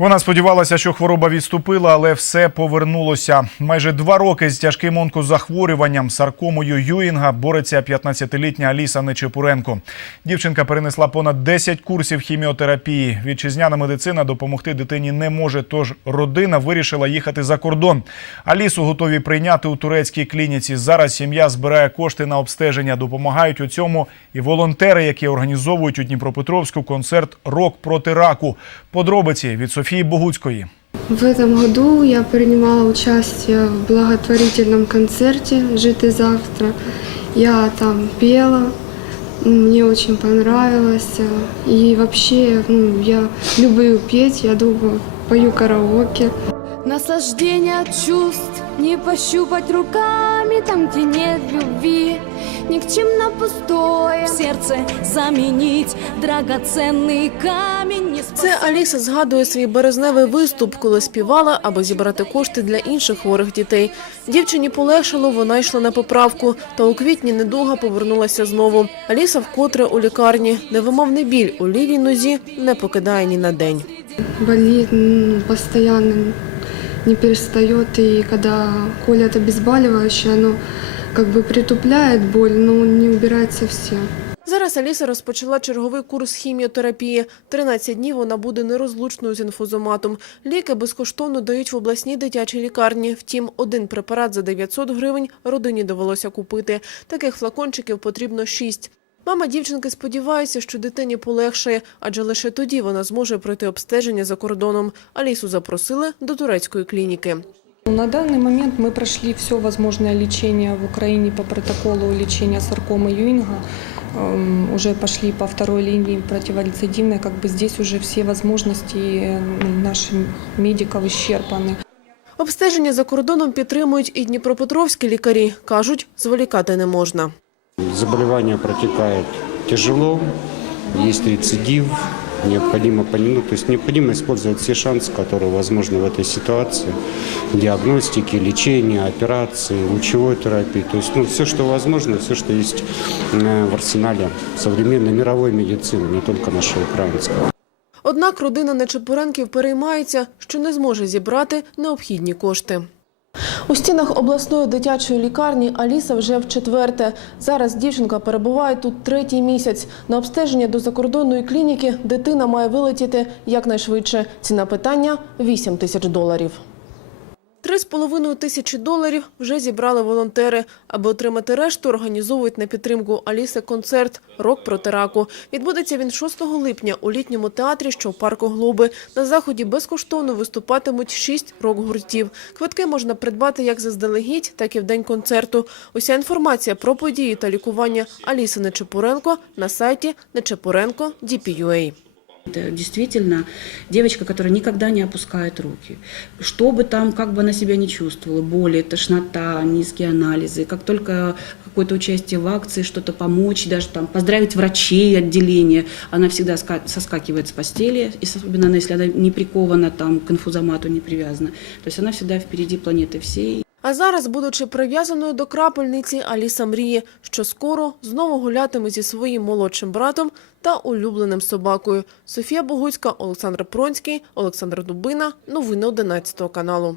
Вона сподівалася, що хвороба відступила, але все повернулося. Майже два роки з тяжким онкозахворюванням саркомою Юінга бореться 15-літня Аліса Нечепуренко. Дівчинка перенесла понад 10 курсів хіміотерапії. Вітчизняна медицина допомогти дитині не може, тож родина вирішила їхати за кордон. Алісу готові прийняти у турецькій клініці. Зараз сім'я збирає кошти на обстеження. Допомагають у цьому і волонтери, які організовують у Дніпропетровську концерт Рок проти раку. Подробиці від Софії Богуцької. В этом году я принимала участие в благотворительном концерте «Жити завтра». Я там пела, мне очень понравилось. И вообще, ну, я люблю петь, я думаю, пою караоке. Наслаждение от чувств не пощупать руками Там, где нет любви, никчемно пустое В сердце заменить драгоценный камень не Це Аліса згадує свій березневий виступ, коли співала, аби зібрати кошти для інших хворих дітей. Дівчині полегшало, вона йшла на поправку. Та у квітні недуга повернулася знову. Аліса вкотре у лікарні. Невимовний біль у лівій нозі не покидає ні на день. Болит ну, постоянно, не перестает. И когда колят обезболивающее, оно как бы притупляет боль, но не убирает совсем. Зараз Аліса розпочала черговий курс хіміотерапії. 13 днів вона буде нерозлучною з інфузоматом. Ліки безкоштовно дають в обласній дитячій лікарні. Втім, один препарат за 900 гривень родині довелося купити. Таких флакончиків потрібно 6. Мама дівчинки сподівається, що дитині полегшає, адже лише тоді вона зможе пройти обстеження за кордоном. Алісу запросили до турецької клініки. На данный момент мы прошли все возможное лечение в Украине по протоколу лечения саркомы Юинга. Эм, Уже пошли по второй линии противорецидивной. Как бы здесь уже все возможности э, наших медиков исчерпаны. Обстеження за кордоном підтримують і дніпропетровські лікарі. Кажуть, зволікати не можна. Заболевание протекает тяжело, есть рецидив, необходимо понемногу, то есть необходимо использовать все шансы, которые возможны в этой ситуации, диагностики, лечения, операции, лучевой терапии, то есть ну, все, что возможно, все, что есть э, в арсенале современной мировой медицины, не только нашей украинской. Однак родина Нечепуренків переймається, що не зможе зібрати необхідні кошти. У стінах обласної дитячої лікарні Аліса вже в четверте. Зараз дівчинка перебуває тут третій місяць. На обстеження до закордонної клініки дитина має вилетіти якнайшвидше. Ціна питання – 8 тисяч доларів. Три з половиною тисячі доларів вже зібрали волонтери. Аби отримати решту, організовують на підтримку Аліси концерт «Рок проти раку». Відбудеться він 6 липня у літньому театрі, що в парку Глоби. На заході безкоштовно виступатимуть шість рок-гуртів. Квитки можна придбати як заздалегідь, так і в день концерту. Уся інформація про події та лікування Аліси Нечепуренко на сайті nechepуrenko.dp.ua. Это действительно девочка, которая никогда не опускает руки. Что бы там, как бы она себя не чувствовала, боли, тошнота, низкие анализы, как только какое-то участие в акции, что-то помочь, даже там поздравить врачей отделения, она всегда ска- соскакивает с постели, и особенно она, если она не прикована там к инфузомату, не привязана. То есть она всегда впереди планеты всей. А зараз, будучи прив'язаною до крапельниці, Аліса мріє, що скоро знову гулятиме зі своїм молодшим братом та улюбленим собакою. Софія Богуцька, Олександр Пронський, Олександр Дубина. Новини 11 каналу.